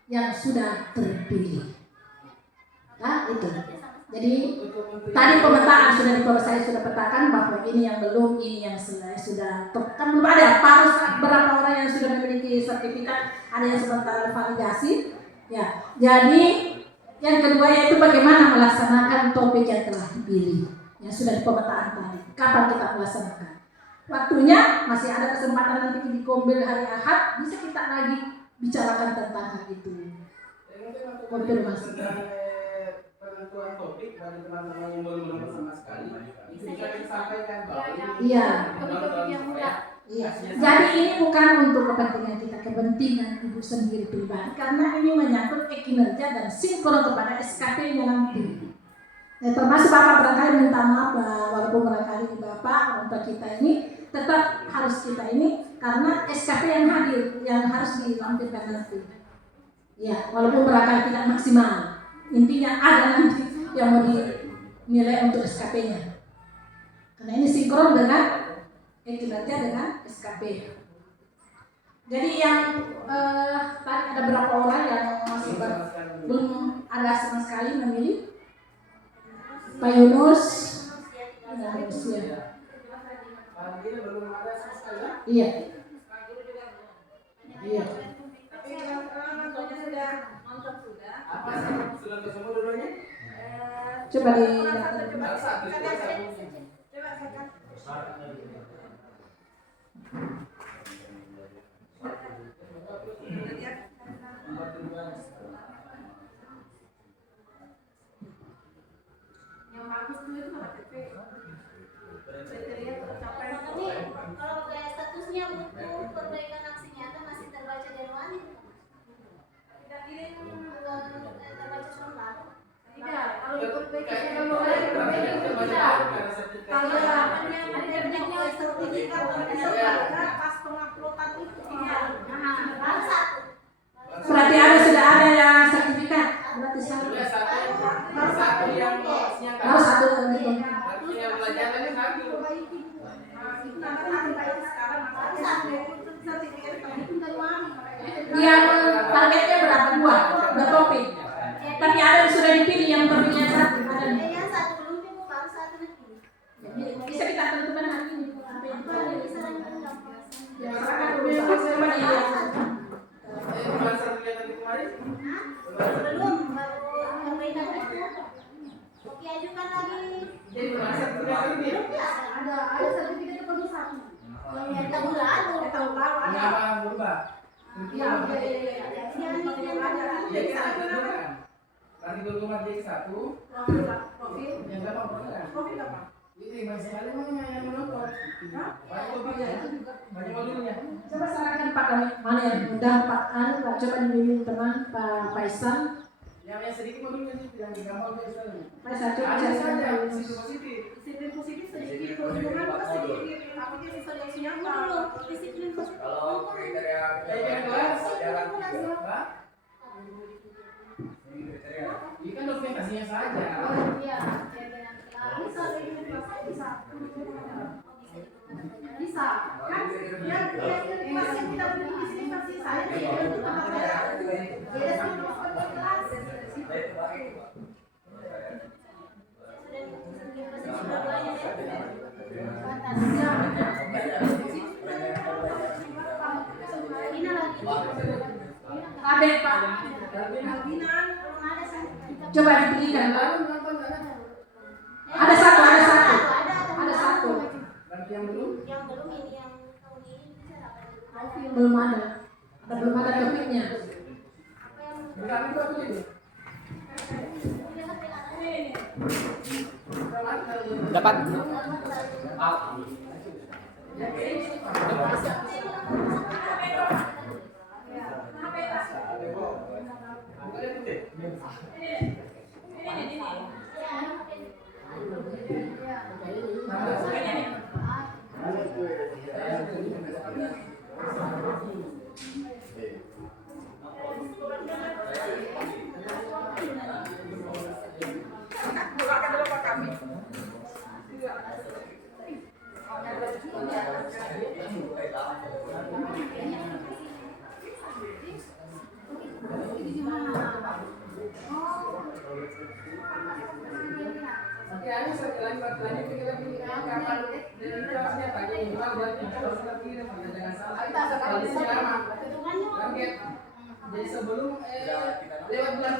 yang sudah terpilih. Nah, itu. Jadi tadi pemetaan saya sudah petakan bahwa ini yang belum, ini yang sudah kan belum ada. Harus berapa orang yang sudah memiliki sertifikat, ada yang sementara validasi. Ya, jadi yang kedua yaitu bagaimana melaksanakan topik yang telah dipilih, yang sudah dipemetaan tadi. Kapan kita melaksanakan? Waktunya masih ada kesempatan nanti di Kombel hari Ahad, bisa kita lagi bicarakan tentang hal itu. Konfirmasi. Penentuan topik bagi teman-teman yang belum menonton sama sekali bisa disampaikan bahwa Iya. Topik yang mudah. Iya. Jadi ini bukan untuk kepentingan kita, kepentingan ibu sendiri pribadi, karena ini menyangkut kinerja dan sinkron kepada SKP-nya nanti. Termasuk Bapak barangkali minta maaf, walaupun barangkali Bapak orang tua kita ini tetap harus kita ini karena SKP yang hadir yang harus dilampirkan nanti. Ya, walaupun barangkali tidak maksimal. Intinya ada nanti yang mau dinilai untuk SKP-nya. Karena ini sinkron dengan kinerja dengan SKP. Jadi yang tadi ada berapa orang yang masih belum ada sama sekali memilih. Pak Yunus, ya. belum ada sama sekali. Iya. Iya. Apa sih? Sudah ketemu dulunya? Coba di Yang bagus dulu itu KTP. Kriteria tercapai. Ini kalau kayak statusnya butuh perbaikan aksi nyata masih terbaca Januari. Tidak kirim terbaca tahun lalu. Tidak, kalau perbaikan sudah mulai perbaikan tidak. Kalau yang ada sertifikat pas penguploadan itu tidak. Baru satu. berarti sudah ada yang sertifikat. Berarti satu. Satu yang Harus satu gitu. yang belajarnya satu. Yang targetnya berapa? Dua topik. Tapi ada yang sudah dipilih yang topiknya satu. Ada. Yang satu belum cukup, baru satu nanti. Bisa kita tentukan hari ini apa yang dipilih. Bisa lanjut. Ya, silakan coba dilihat. Bulan sertifikat tadi kemarin? Belum, baru perbaikan itu. Oke, ajukan lagi. Jadi bulan sertifikat ini? Ada sertifikat itu baru satu. Yang tahun lalu. Tahun lalu ada. Kenapa berubah? Iya. Yang ada. Ya kita ajukan. Nanti berubah jadi satu. Profil. Yang berapa program? Profil apa? Ini masih ada mana yang menonton? Banyak topiknya. Banyak modulnya. Coba sarankan Pak kami mana yang mudah Pak Pak coba dibimbing teman Pak Faisal. Yang sedikit modulnya sih yang gampang biasa. Faisal coba Ada cari saja yang sisi positif. Disiplin positif sedikit, perlindungan bukan sedikit. Tapi dia solusinya Dulu, disiplin positif. Kayak kelas. Pak? Ini kan dokumentasinya saja. iya, bisa bisa. Bisa. Kan yang kelas yang kita beri di sini pasti saya beda sama kelas. Ada Pak. Coba dipilihkan. Ada satu. Ada satu. Yang belum? Yang belum ini yang tahun ini bisa. Belum ada. Belum ada topiknya. Bukan itu aku ini. Dapat.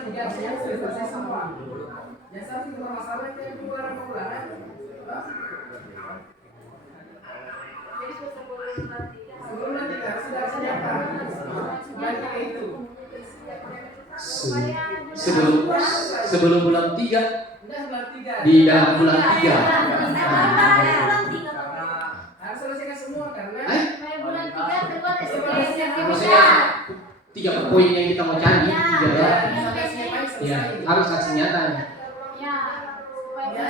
3 siang sudah selesai semua. Yang satu cuma masalah yang pengeluaran. Jadi sebelum nanti sudah siapkan. Lagi itu. Sebelum bulan 3 Udah bulan 3. di dalam bulan 3. Harus selesaikan semua karena bulan 3 keluar Maksudnya 3 poin yang kita mau cari adalah ya harus aksi nyata. Ya, supaya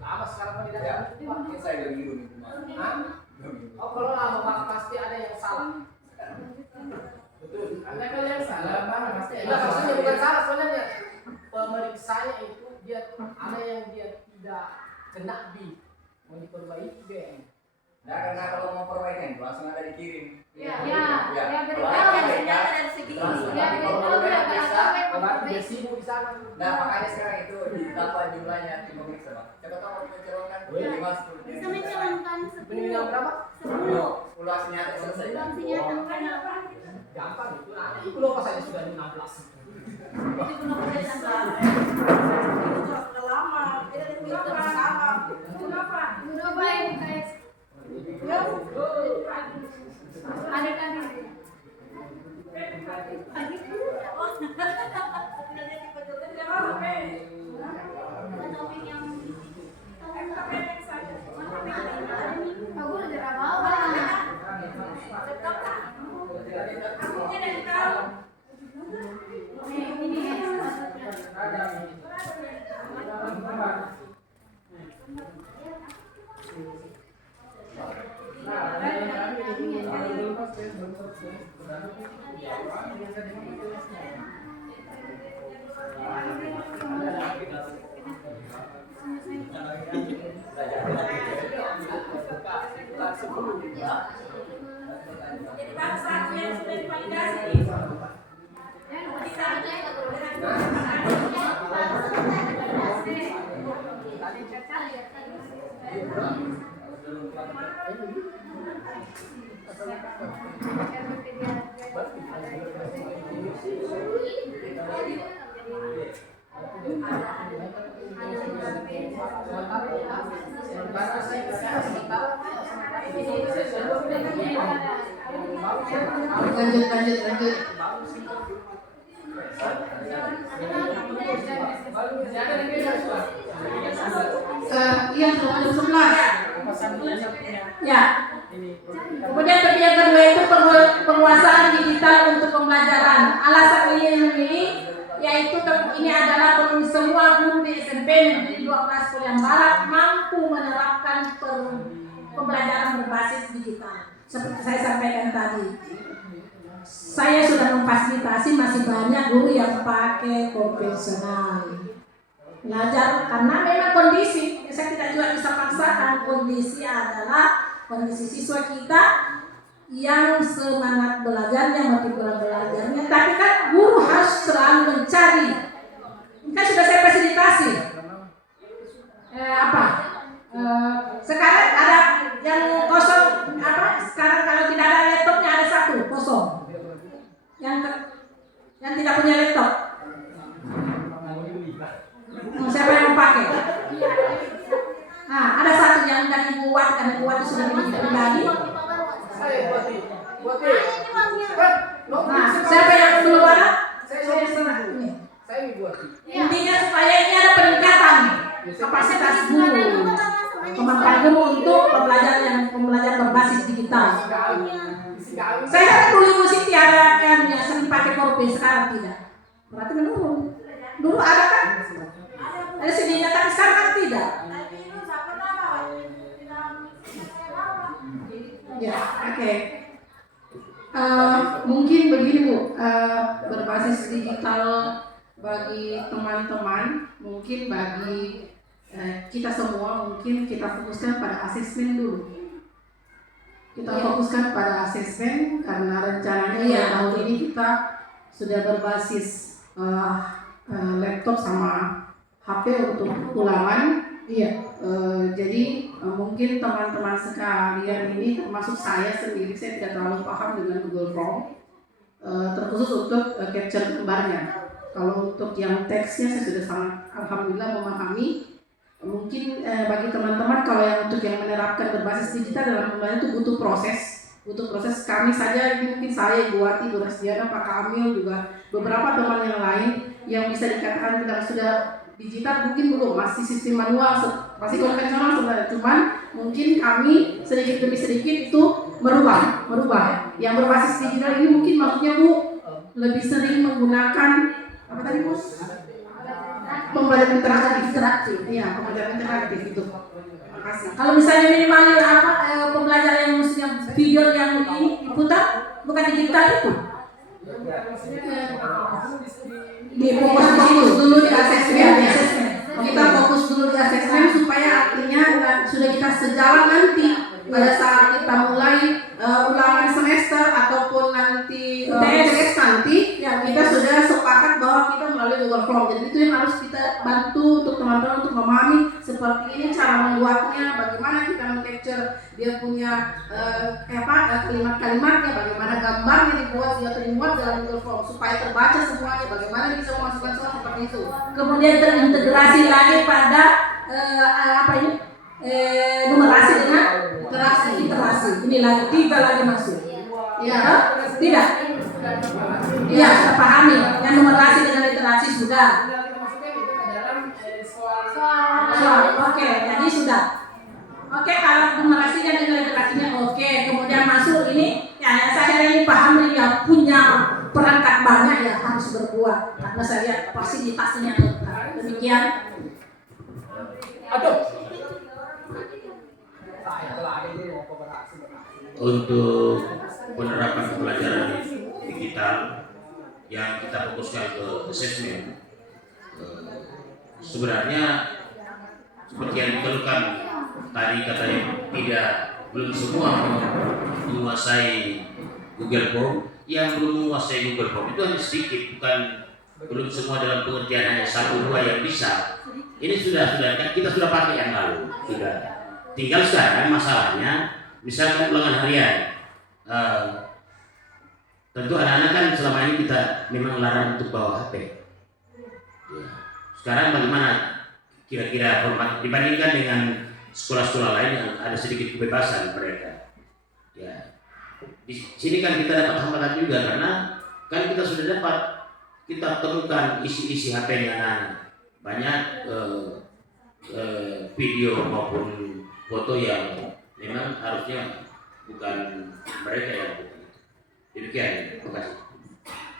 lama sekarang tidak Oh kalau lama pasti ada yang salah. Betul. Ada kalau yang salah pasti ada. Maksudnya bukan salah sebenarnya. Pemeriksanya itu dia ada yang dia tidak kena mau diperbaiki BM. Nah, karena kalau mau perbaikan langsung ada dikirim. ya Kalau dari segi Dia sibuk di sana. Nah, makanya sekarang itu ditambah jumlahnya tim pemeriksa, Pak. Siapa tahu mau mencalonkan jadi masuk. bisa mencalonkan Minimal berapa? 10 aksi nyata selesai. Gampang itu. Nah, itu loh pas saya sudah 16. Lanjut. Iya, jam 11. Ya. Kemudian topik yang kedua itu penguasaan digital untuk pembelajaran. Alasan ini yaitu ini adalah semua guru di SMP Negeri 12 Polian Barat mampu menerapkan pembelajaran berbasis digital. Seperti saya sampaikan tadi, saya sudah memfasilitasi masih banyak guru yang pakai konvensional belajar karena memang kondisi, saya tidak juga bisa paksakan. Kondisi adalah kondisi siswa kita yang semangat belajarnya, motivasi belajarnya, tapi kan guru harus selalu mencari. Kan sudah saya fasilitasi. Sekarang ada yang kosong, sekarang kalau tidak ada laptopnya ada satu kosong. Yang tidak punya laptop. Siapa yang mau pakai? Nah, ada satu yang dari buat, karena buat itu sudah dibagi. Nah, siapa yang keluar? Saya serah ini. Intinya supaya ini ada peningkatan kapasitas guru, kemampuan guru untuk pembelajaran berbasis digital. Saya harap dulu Ibu Siti ada yang sering pakai korpe, sekarang tidak. Berarti menurun. Dulu ada kan? Ada sedianya, tapi sekarang kan tidak. Ya, oke. Mungkin begini Bu, berbasis digital bagi teman-teman, mungkin bagi kita semua, mungkin kita fokuskan pada asesmen dulu. Kita fokuskan pada asesmen karena rencananya tahun ini kita sudah berbasis laptop sama HP untuk ulangan. Iya, jadi mungkin teman-teman sekalian ini termasuk saya sendiri, saya tidak terlalu paham dengan Google Form, terkhusus untuk capture gambarnya. Kalau untuk yang teksnya saya sudah sangat alhamdulillah memahami. Mungkin bagi teman-teman kalau yang untuk yang menerapkan berbasis digital dalam pembelajaran itu butuh proses kami saja, ini mungkin saya, Ibu Wati, Bu Rasdiana, Pak Kamil, juga beberapa teman yang lain yang bisa dikatakan bilang sudah digital mungkin belum, masih sistem manual, masih konvensional sebenarnya, cuman mungkin kami sedikit demi sedikit itu merubah. Yang berbasis digital ini mungkin maksudnya Bu lebih sering menggunakan apa tadi Bu? Pembelajaran interaktif. Iya, pembelajaran interaktif itu. Terima kasih. Kalau misalnya minimal pembelajaran yang maksudnya video yang diputar bukan digital itu. Fokus dulu di asesmen. Kita fokus dulu di asesmen supaya artinya sudah kita sejalan nanti pada saat kita mulai ulangan semester ataupun nanti UTS nanti kita sudah sepakat bahwa kita melalui Google Form. Jadi itu yang harus kita bantu untuk teman-teman untuk memahami seperti ini cara membuatnya, bagaimana kita men-capture dia punya kalimat-kalimatnya, bagaimana gambarnya dibuat dalam Google Form supaya terbaca semuanya, bagaimana bisa memasukkan semua seperti itu. Kemudian terintegrasi lagi pada numerasi dengan iterasi. Ini lagi 3 lagi masuk. Ya, tidak. Iya, kita pahami. Yang numerasi dengan literasi sudah. Soal. Oke, jadi sudah. Oke, kalau numerasinya dengan literasinya oke. Kemudian masuk ini, ya saya ini paham dia punya perangkat banyak ya harus berbuat. Karena saya lihat fasilitasnya lengkap. Demikian. Untuk penerapan pembelajaran digital yang kita fokuskan ke assessment, sebenarnya seperti yang dikeluhkan tadi katanya belum semua menguasai Google Form. Yang belum menguasai Google Form itu hanya sedikit, belum semua dalam pengertian hanya 1-2 yang bisa. Ini sudah kan kita sudah pakai yang lalu, sudah. Tinggal sekarang masalahnya, misalkan ulangan harian. Tentu anak-anak kan selama ini kita memang larang untuk bawa HP. Ya. Sekarang bagaimana kira-kira format dibandingkan dengan sekolah-sekolah lain yang ada sedikit kebebasan mereka? Ya. Di sini kan kita dapat hambatan juga karena kan kita sudah kita temukan isi HP-nya anak-anak. Banyak video maupun foto yang memang harusnya bukan mereka yang bukan. Demikian, terima kasih.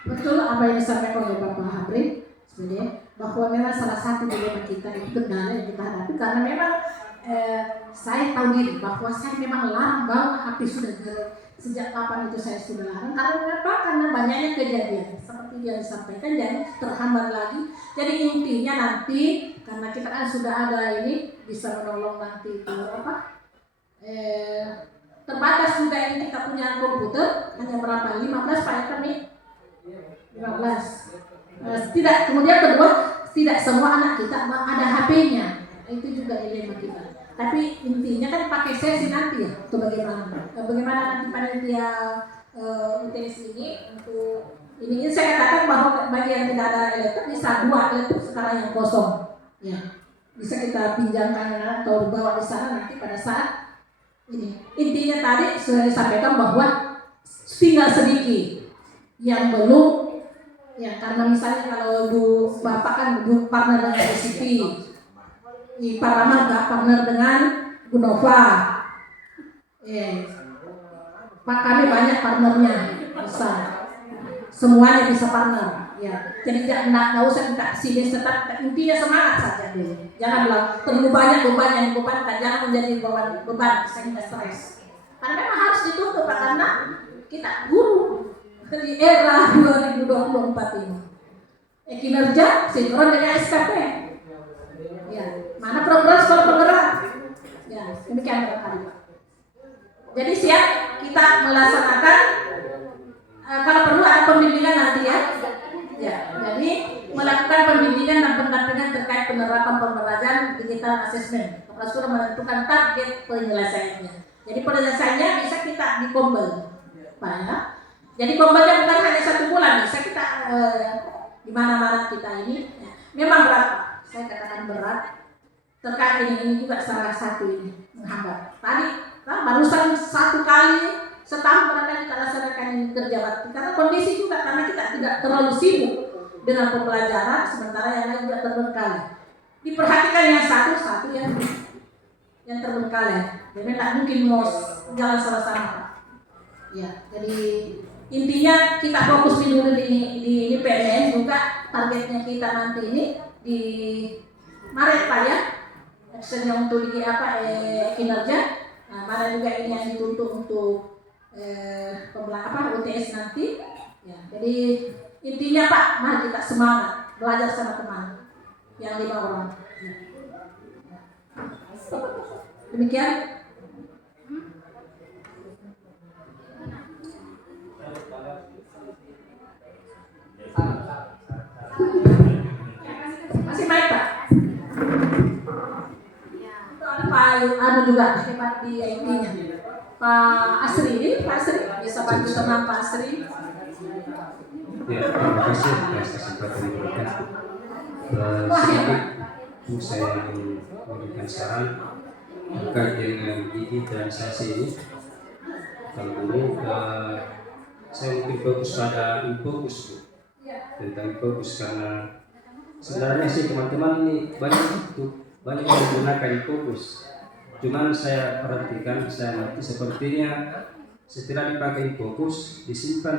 Betul apa yang disampaikan oleh Bapak Habri sebenarnya bahwa memang salah satu dilema kita itu kendala yang kita hadapi karena memang saya tahu diri bahwa saya memang larang bawa HP sudah sejak kapan itu saya sudah larang karena banyaknya kejadian seperti yang disampaikan jadi terhambat lagi. Jadi intinya nanti karena kita kan sudah ada ini bisa menolong nanti itu terbatas juga ini kita punya komputer hanya berapa 15 Pak Eka nih 15 tidak, kemudian kedua tidak semua anak kita ada HP-nya, itu juga dilema kita. Tapi intinya kan pakai sesi nanti ya atau bagaimana nanti panitia UTS ini untuk ini saya katakan bahwa bagi yang tidak ada laptop bisa 2 laptop sekarang yang kosong ya bisa kita pinjamkan atau bawa di sana nanti pada saat ini. Intinya tadi sudah disampaikan bahwa tinggal sedikit yang belum ya karena misalnya kalau Bapak kan partner dengan SCP, Pak Rahmat nggak partner dengan Gunova, Pak kami banyak partnernya bisa semuanya bisa partner ya jadi nggak usah minta sini tetap intinya semangat saja dulu jangan bilang terlalu banyak beban yang dibebankan jangan menjadi beban sehingga stres karena memang harus dituntut Pak karena kita guru di era 2024 ini kinerja sinkron dengan SKP ya mana program sekolah penggerak ya demikian barangkali Pak jadi siap kita melaksanakan kalau perlu ada pembimbingan nanti ya. Jadi melakukan pembimbingan dan pendampingan terkait penerapan pembelajaran digital dalam asesmen. Kepala sekolah menentukan target penyelesaiannya. Jadi penyelesaiannya bisa kita dikombel, Pak ya. Jadi kombelnya bukan hanya 1 bulan, bisa kita di mana-mana kita ini. Ya. Memang berat, Pak. Saya katakan berat. Terkait ini juga salah satu ini menghambat. Tadi barusan 1 kali setahun barangkali kita laksanakan ini kerja bakti karena kondisi juga karena kita tidak terlalu sibuk dengan pembelajaran sementara yang lain juga terbengkalai. Diperhatikan yang satu yang terbengkalai. Jadi tidak mungkin mau jalan sama-sama, Pak. Ya, jadi intinya kita fokus dulu di PNS juga targetnya kita nanti ini di Maret, Pak ya. Actionnya untuk kinerja. Nah, mana juga ini yang dituntut untuk UTS nanti. Ya, jadi intinya Pak, mari kita semangat belajar sama teman yang 5 orang. Ya. Demikian. Masih baik Pak. Pak juga hebat di IT-nya. Pak Asri, bisa bantu tenang Pak Asri. Ya, terima kasih atas kesempatan yang diberikan. Sedikit saya memberikan saran terkait dengan digitalisasi ini. Kalau dulu saya mungkin fokus pada infokus tentang infokus karena sebenarnya sih teman-teman ini banyak yang menggunakan infokus. Cuman saya perhatikan, saya ngerti sepertinya setelah dipakai infokus disimpan